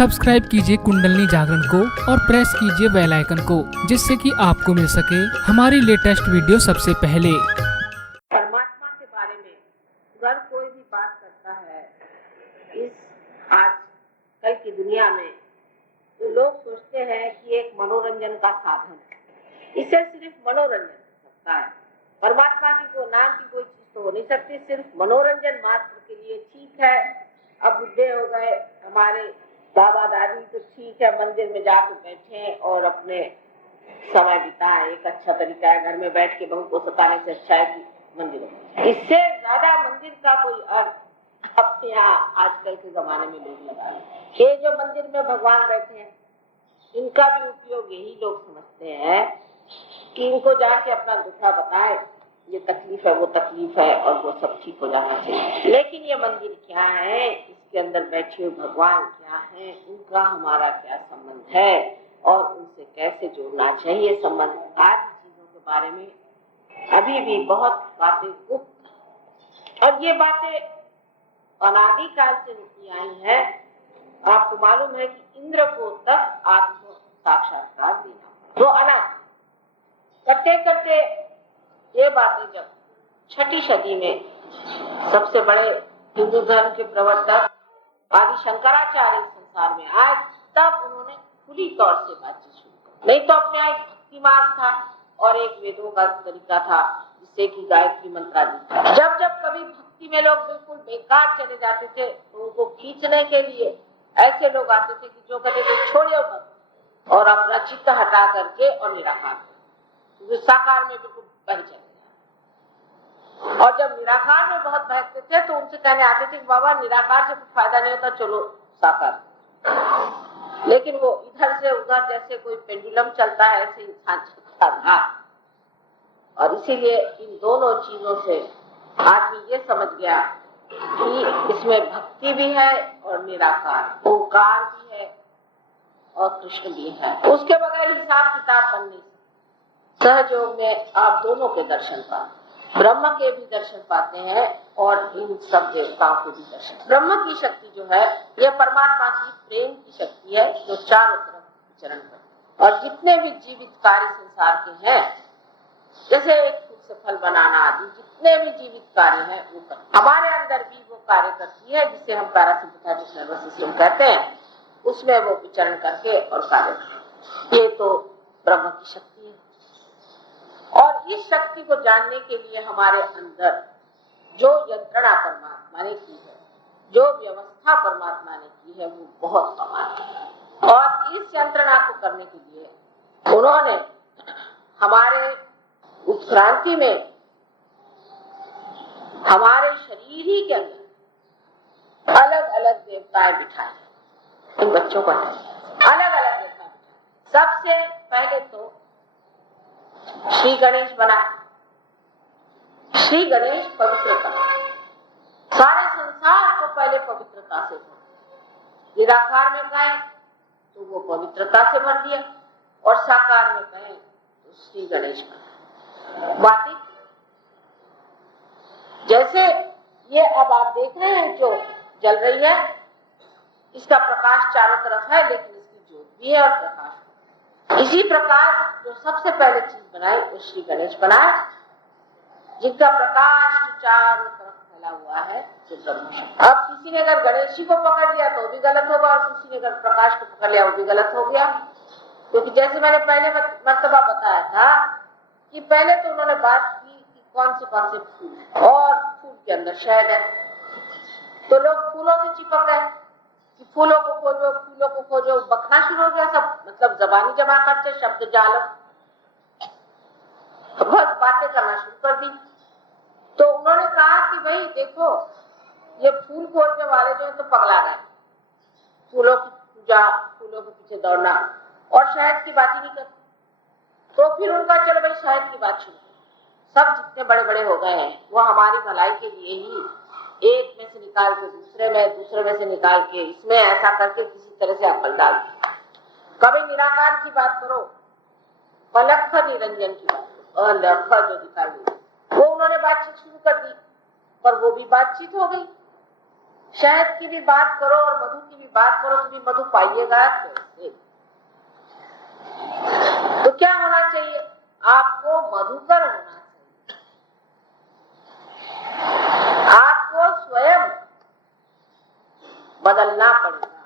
Subscribe कीजिए कुंडलनी जागरण को और प्रेस कीजिए बेल आइकन को, जिससे कि आपको मिल सके हमारी लेटेस्ट वीडियो सबसे पहले। परमात्मा के बारे में अगर कोई भी बात करता है इस आज कल की दुनिया में, तो लोग सोचते हैं कि एक मनोरंजन का साधन है, इसे सिर्फ मनोरंजन हो सकता है। परमात्मा की को नाम की कोई चीज तो हो नहीं सकती, सिर्फ मनोरंजन मात्र के लिए ठीक है। अब बुढ़े हो गए हमारे बाबा दादी, तो ठीक है मंदिर में जाकर बैठे और अपने समय बिताए, एक अच्छा तरीका है। घर में बैठ के बहू को सताने से अच्छा है कि मंदिर में। इससे ज्यादा मंदिर का कोई अर्थ अपने यहाँ आजकल के जमाने में लोग लगा रहे। ये जो मंदिर में भगवान बैठे हैं, इनका भी उपयोग यही लोग समझते हैं कि इनको जाके अपना दुखा बताए, ये तकलीफ है वो तकलीफ है और वो सब ठीक हो जाना चाहिए। लेकिन ये मंदिर क्या है, इसके अंदर बैठे हुए भगवान क्या है, उनका हमारा क्या संबंध है और उनसे कैसे जोड़ना चाहिए संबंध, आदि चीजों के बारे में अभी भी बहुत बातें गुप्त, और ये बातें अनादिकाल से होती आई है। आपको मालूम है कि इंद्र को तक आत्म साक्षात्कार देना, वो अनादि करते करते ये बातें जब 6ठी सदी में सबसे बड़े हिंदू धर्म के प्रवर्तक आदि शंकराचार्य संसार में आए, तब उन्होंने खुली तौर से बातचीत शुरू की। नहीं तो अपने यहाँ भक्ति मार्ग था और एक वेदों का तरीका था, जिससे कि गायत्री मंत्र आदि। जब जब कभी भक्ति में लोग बिल्कुल बेकार चले जाते थे, तो उनको खींचने के लिए ऐसे लोग आते थे कि जो कहते थे छोड़िए मत, और अपना चित्त हटा करके और निराकार साकार में बिल्कुल बह चले। और जब निराकार में बहुत बहकते थे तो उनसे कहने आते थे कि बाबा निराकार से कुछ फायदा नहीं होता, चलो साकार। लेकिन वो इधर से उधर जैसे कोई पेंडुलम चलता है ऐसे इंसान चलता था, और इसीलिए इन दोनों चीजों से आदमी ये समझ गया कि इसमें भक्ति भी है और निराकार, ओंकार भी है और कृष्ण भी है। उसके बगैर हिसाब किताब बन नहीं। सहयोग में आप दोनों के दर्शन पाते, ब्रह्म के भी दर्शन पाते हैं और इन सब देवताओं के भी दर्शन। ब्रह्म की शक्ति जो है, यह परमात्मा की प्रेम की शक्ति है जो चारों तरफ विचरण करती है। और जितने भी जीवित कार्य संसार के हैं, जैसे एक फूल से फल बनाना आदि, जितने भी जीवित कार्य हैं वो करते, हमारे अंदर भी वो कार्य करती है, जिसे हम पैरासिम्पैथेटिक नर्वस सिस्टम कहते हैं। उसमें वो विचरण करके और कार्य करते। ये तो ब्रह्म की शक्ति है। और इस शक्ति को जानने के लिए हमारे अंदर जो यंत्रणा परमात्मा ने की है, जो व्यवस्था परमात्मा ने की है, वो बहुत कमाल है। और इस यंत्रणा को करने के लिए उन्होंने हमारे उत्क्रांति में हमारे शरीर ही के अंदर अलग अलग देवताएं बिठाए, इन बच्चों को अलग अलग देवता बिठाए। सबसे पहले तो श्री गणेश बना। श्री गणेश पवित्रता, सारे संसार को पहले पवित्रता से भर। निराकार में गए तो वो पवित्रता से भर दिया, और साकार में गए तो श्री गणेश बना। बाती जैसे ये अब आप देख रहे हैं जो जल रही है, इसका प्रकाश चारों तरफ है, लेकिन इसकी ज्योत भी है और प्रकाश। इसी प्रकार जो सबसे पहले चीज बनाई वो श्री गणेश बनाए, जिनका प्रकाश चारों तरफ फैला हुआ है। अब किसी ने अगर गणेश जी को पकड़ लिया तो भी गलत होगा, और किसी ने अगर प्रकाश को पकड़ लिया वो भी गलत हो गया। क्योंकि जैसे मैंने पहले मर्तबा बताया था कि पहले तो उन्होंने बात की कि कौन से फूल है, और फूल के अंदर शहद है, तो लोग फूलों से चिपक गए। फूलों को खोजो बकना शुरू हो गया सब, मतलब जबानी जमा करते शब्द जाल, बस बातें करना शुरू कर दी। तो उन्होंने कहा कि भाई देखो, ये फूल खोजने वाले जो है तो पगला गए, फूलों की पूजा, फूलों के पीछे दौड़ना, और शहद की बात ही नहीं करती। तो फिर उनका चलो भाई शहद की बात शुरू। सब जितने बड़े बड़े हो गए हैं वो हमारी भलाई के लिए ही, एक में से निकाल के दूसरे में से निकाल के इसमें ऐसा करके किसी तरह से अकल डाल। कभी निराकार की बात करो, पलख निरंजन की बात करो, अलख जो दिखाई दे, वो उन्होंने बातचीत शुरू कर दी, पर वो भी बातचीत हो गई। शहद की भी बात करो और मधु की भी बात करो तो भी मधु पाइएगा कैसे? तो क्या होना चाहिए? आपको मधुकर होना चाहिए। आपको स्वयं बदलना पड़ेगा।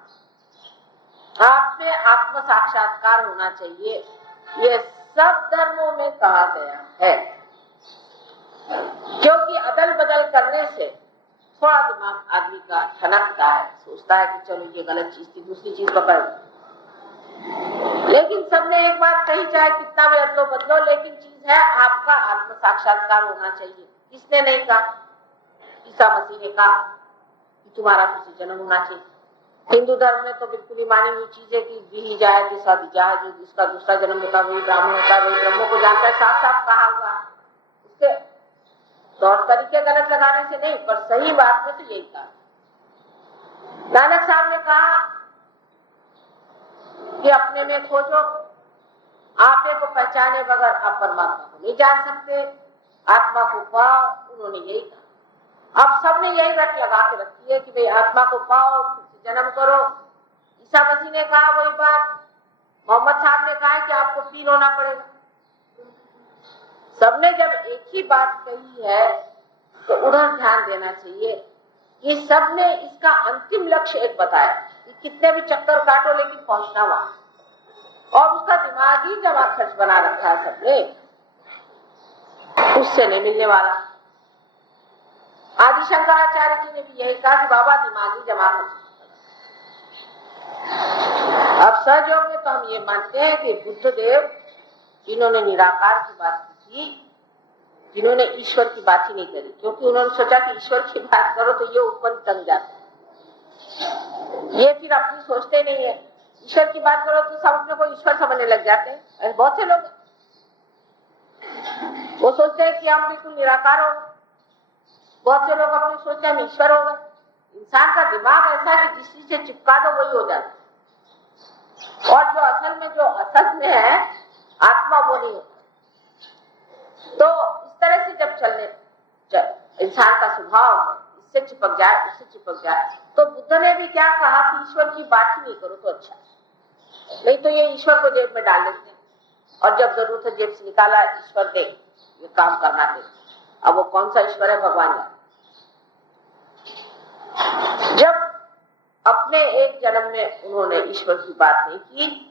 आप में आत्म साक्षात्कार होना चाहिए। ये सब धर्मों में कहा गया है, क्योंकि अदल बदल करने से थोड़ा दिमाग आदमी का ठनकता है, सोचता है कि चलो ये गलत चीज थी, दूसरी चीज पकड़। लेकिन सबने एक बात कही, चाहे कितना भी अदलो बदलो, लेकिन चीज है आपका आत्म साक्षात्कार होना चाहिए। किसने नहीं कहा? ईसा मसीह ने कहा कि तुम्हारा किसी जन्म होना चाहिए। हिंदू धर्म में तो बिल्कुल ही मानी हुई चीज है कि विहि जाए दिशा दिजा है, जो जिसका दूसरा जन्म होता है वही ब्राह्मण होता है, वही ब्रह्म को जानता है, साफ साफ कहा हुआ। उसके तौर तरीके गलत लगाने से नहीं, पर सही बात में तो यही कहा। नानक साहब ने कहा कि अपने में खोजो, आपे को पहचाने बगैर आप परमात्मा को नहीं जान सकते, आत्मा को पाओ। उन्होंने यही कहा। अब सबने यही रट लगा के रखी है कि भाई आत्मा को पाओ, जन्म करो। ईसा मसीह ने कहा वही बात, मोहम्मद साहब ने कहा कि आपको पीर होना पड़ेगा। सबने जब एक ही बात कही है तो उधर ध्यान देना चाहिए कि सबने इसका अंतिम लक्ष्य एक बताया कि कितने भी चक्कर काटो लेकिन पहुंचना वहां, और उसका दिमागी जमा खर्च बना रखा है सबने, उससे नहीं मिलने वाला। आदि शंकराचार्य जी ने भी यही कहा कि बाबा दिमागी जमा खर्च। अब सहयोग में तो हम ये मानते हैं कि बुद्ध देव, जिन्होंने निराकार की बात की थी, जिन्होंने ईश्वर की बात ही नहीं करी, क्योंकि उन्होंने सोचा कि ईश्वर की बात करो तो ये ऊपर तंग जाता है, ये फिर अपनी सोचते नहीं है। ईश्वर की बात करो तो सब अपने को ईश्वर समझने लग जाते हैं। ऐसे बहुत से लोग वो सोचते हैं कि हम बिल्कुल निराकार हो, बहुत से लोग अपने सोचते हैं हम ईश्वर हो गए। इंसान का दिमाग ऐसा है कि जिस चीज से चिपका दो वही हो जाता है, और जो असल में है आत्मा वो नहीं होता। तो इस तरह से जब चलने इंसान का स्वभाव है, इससे चिपक जाए उससे चिपक जाए, तो बुद्ध ने भी क्या कहा कि ईश्वर की बात ही नहीं करो तो अच्छा, नहीं तो ये ईश्वर को जेब में डाल देते हैं, और जब जरूरत है जेब से निकाला, ईश्वर दे ये काम करना दे। अब वो कौन सा ईश्वर है भगवान जाने। जब अपने एक जन्म में उन्होंने ईश्वर की बात नहीं की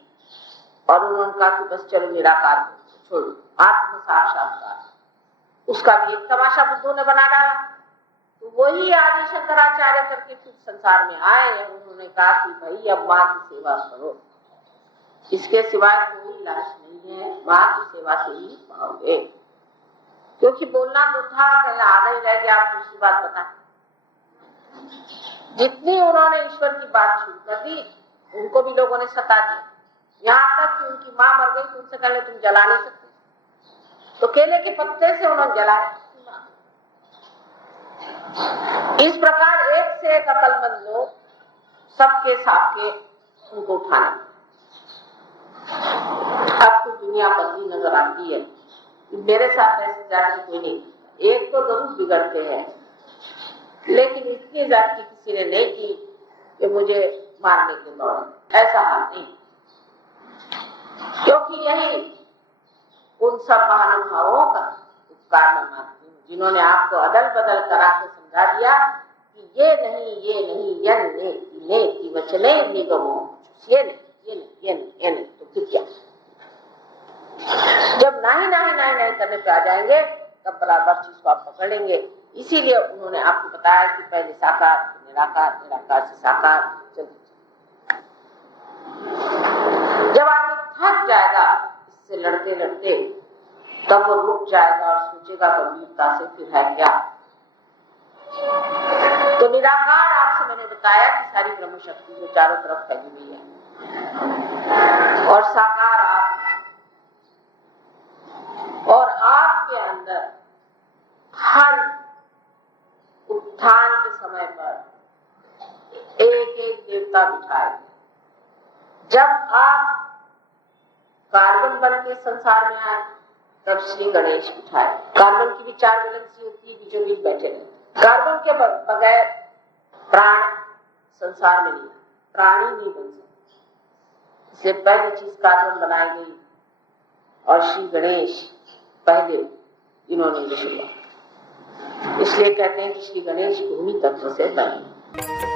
और उन्होंने कहा कि बस चलो निराकार छोड़ो, आत्म साक्षात्कार, उसका भी एक तमाशा बुद्धों ने बना डाला। तो वही आदि शंकराचार्य करके फिर संसार में आए। उन्होंने कहा कि भाई अब माँ की सेवा करो, इसके सिवाय कोई इलाज नहीं है, माँ की सेवा से ही पाओगे। क्योंकि बोलना तो था, आधा ही रह गया, आप दूसरी बात बता। जितनी उन्होंने ईश्वर की बात शुरू कर दी, उनको भी लोगों ने सता दिया, यहाँ तक कि उनकी माँ मर गई तो उनसे कहने तुम जला नहीं सकते, तो केले के पत्ते से उन्होंने जलाया। इस प्रकार एक से एक अकलमंद लोग सबके साथ उनको उठाना। अब तो दुनिया बदली नजर आती है। मेरे साथ ऐसी जाति कोई नहीं, एक तो जरूर बिगड़ते हैं, लेकिन इतनी जाति किसी ने नहीं की कि मुझे मारने के दौरान, ऐसा हाल नहीं। क्योंकि यही उन सब महानुभावों का उपकार मैं मानती हूँ, जिन्होंने आपको अदल बदल करा के समझा दिया कि ये नहीं ने वचने निगमो, ये नहीं तो फिर क्या। जब नहीं करने पे आ जाएंगे तब बराबर चीज को आप पकड़ लेंगे। इसीलिए उन्होंने आपको बताया कि पहले साकार, निराकार, निराकार से साकार चलते। जब आदमी थक जाएगा इससे लड़ते लड़ते, तब वो रुक जाएगा और सोचेगा गंभीरता से फिर है क्या। तो निराकार आपसे मैंने बताया कि सारी ब्रह्म शक्ति जो चारों तरफ फैली हुई है, और साकार आप, और आपके अंदर हर उत्थान के समय पर एक एक देवता बिठाए। जब आप कार्बन बन के संसार में आए तब श्री गणेश बिठाए। कार्बन की भी 4 वैलेंसी होती है, बीचों बीच बैठे रहते। कार्बन के बगैर प्राण संसार में नहीं, प्राणी नहीं बन सकते। इससे पहली चीज कार्बन बनाई गई और श्री गणेश पहले इन्होंने शुरुआत। इसलिए कहते हैं कि श्री गणेश भूमि तत्व से बने।